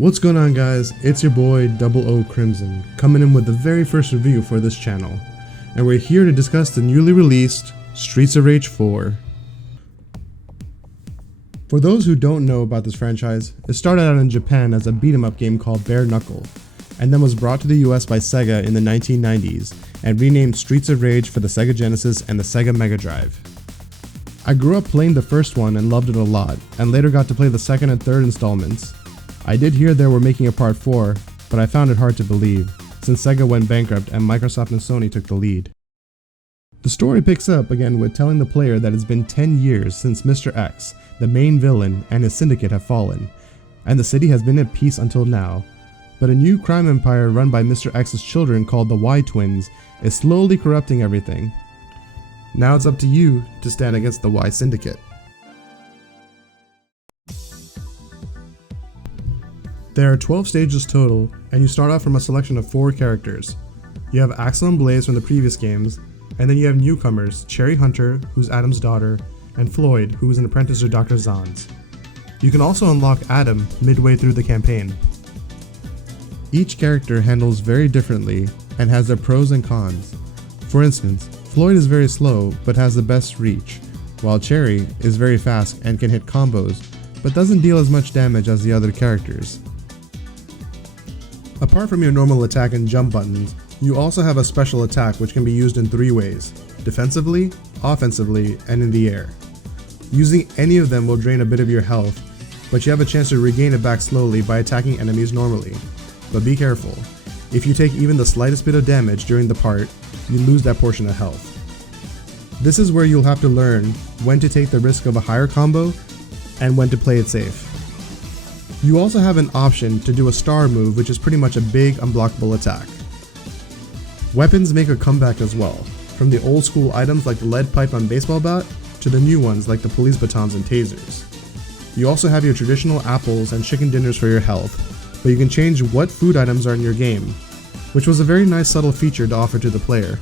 What's going on, guys? It's your boy Double O Crimson coming in with the very first review for this channel, and we're here to discuss the newly released Streets of Rage 4. For those who don't know about this franchise, it started out in Japan as a beat-em-up game called Bare Knuckle, and then was brought to the US by Sega in the 1990s and renamed Streets of Rage for the Sega Genesis and the Sega Mega Drive. I grew up playing the first one and loved it a lot, and later got to play the second and third installments. I did hear they were making a part 4, but I found it hard to believe, since Sega went bankrupt and Microsoft and Sony took the lead. The story picks up again with telling the player that it's been 10 years since Mr. X, the main villain, and his syndicate have fallen, and the city has been at peace until now. But a new crime empire run by Mr. X's children called the Y-Twins is slowly corrupting everything. Now it's up to you to stand against the Y Syndicate. There are 12 stages total, and you start off from a selection of 4 characters. You have Axel and Blaze from the previous games, and then you have newcomers Cherry Hunter, who's Adam's daughter, and Floyd, who is an apprentice of Dr. Zahns. You can also unlock Adam midway through the campaign. Each character handles very differently and has their pros and cons. For instance, Floyd is very slow but has the best reach, while Cherry is very fast and can hit combos, but doesn't deal as much damage as the other characters. Apart from your normal attack and jump buttons, you also have a special attack which can be used in 3 ways: defensively, offensively, and in the air. Using any of them will drain a bit of your health, but you have a chance to regain it back slowly by attacking enemies normally. But be careful, if you take even the slightest bit of damage during the part, you lose that portion of health. This is where you'll have to learn when to take the risk of a higher combo and when to play it safe. You also have an option to do a star move, which is pretty much a big unblockable attack. Weapons make a comeback as well, from the old school items like the lead pipe and baseball bat to the new ones like the police batons and tasers. You also have your traditional apples and chicken dinners for your health, but you can change what food items are in your game, which was a very nice subtle feature to offer to the player.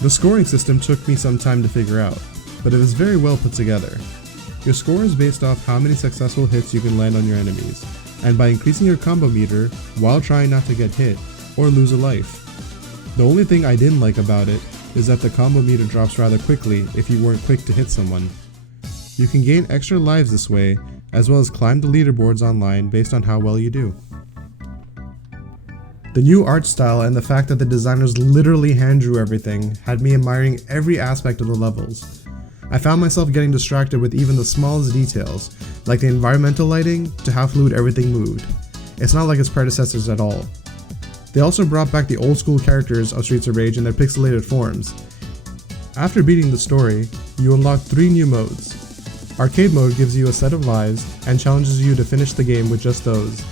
The scoring system took me some time to figure out, but it is very well put together. Your score is based off how many successful hits you can land on your enemies, and by increasing your combo meter while trying not to get hit or lose a life. The only thing I didn't like about it is that the combo meter drops rather quickly if you weren't quick to hit someone. You can gain extra lives this way, as well as climb the leaderboards online based on how well you do. The new art style and the fact that the designers literally hand drew everything had me admiring every aspect of the levels. I found myself getting distracted with even the smallest details, like the environmental lighting to how fluid everything moved. It's not like its predecessors at all. They also brought back the old school characters of Streets of Rage in their pixelated forms. After beating the story, you unlock 3 new modes. Arcade mode gives you a set of lives and challenges you to finish the game with just those.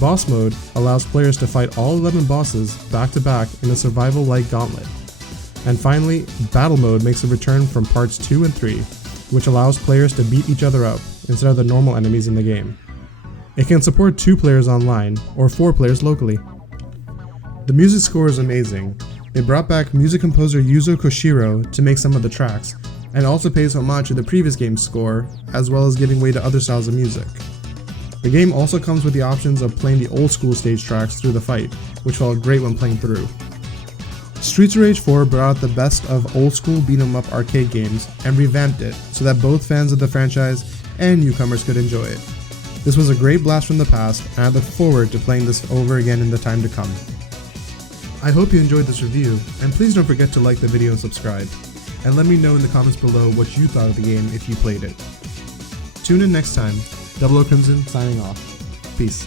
Boss mode allows players to fight all 11 bosses back to back in a survival-like gauntlet. And finally, Battle Mode makes a return from parts 2 and 3, which allows players to beat each other up instead of the normal enemies in the game. It can support 2 players online, or 4 players locally. The music score is amazing. They brought back music composer Yuzo Koshiro to make some of the tracks, and also pays homage to the previous game's score, as well as giving way to other styles of music. The game also comes with the options of playing the old school stage tracks through the fight, which felt great when playing through. Streets of Rage 4 brought out the best of old school beat-em-up arcade games and revamped it so that both fans of the franchise and newcomers could enjoy it. This was a great blast from the past, and I look forward to playing this over again in the time to come. I hope you enjoyed this review, and please don't forget to like the video and subscribe, and let me know in the comments below what you thought of the game if you played it. Tune in next time. Double O Crimson signing off. Peace.